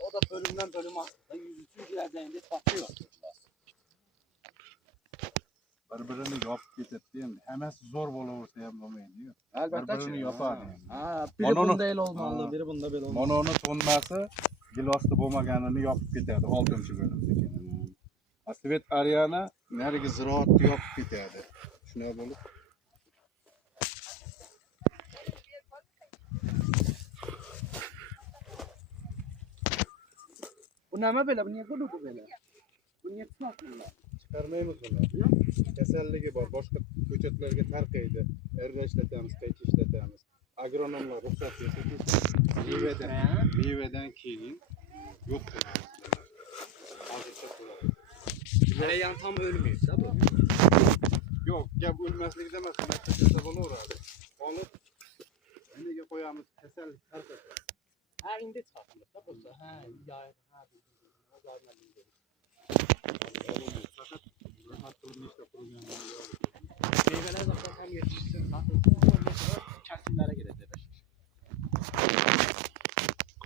O da bölümden bölüm aslında 100 gireceğinde satıyor. Birbirini yapıp getirdi endi. Hammasi zo'r bo'laversa ham bo'lmaydi-yu. Albatta Birbirini yapadi. Ha, biri bunda el olmalı, biri bunda bel olmalı. Mononi to'nmasi gilosti bo'lmaganini yopib ketadi 6-bo'limda. Asvet Ariana narigi ziroatni yopib ketadi. Shunday bo'lib. Bu nima böyle? Bu niye kulu bu böyle? Bu niye tutmasınlar? Chiqarmaymiz buni. Kasalligi bor, boshqa ko'chatlarga tarqaydi. Erda ishlatamiz, qayta ishlatamiz. Agronomlar ruxsat bersa, mevadan keyin yo'q qilamiz. Hozircha bo'ladi. Haleyan tam ölmüyor da bu. Yo'q, gap o'lmaslikda emas, qanaqa bo'laveradi. Olib, nimaga qo'yamiz? Kasallik tarqatadi. Ha, indi çıkartılır da bu. Ha, ya, ha, o zaten indi. Faqat rahat qilib nechta qurilgan. Meyveler zaten hem yetişsin, satılsın, sonra kesimlere girer.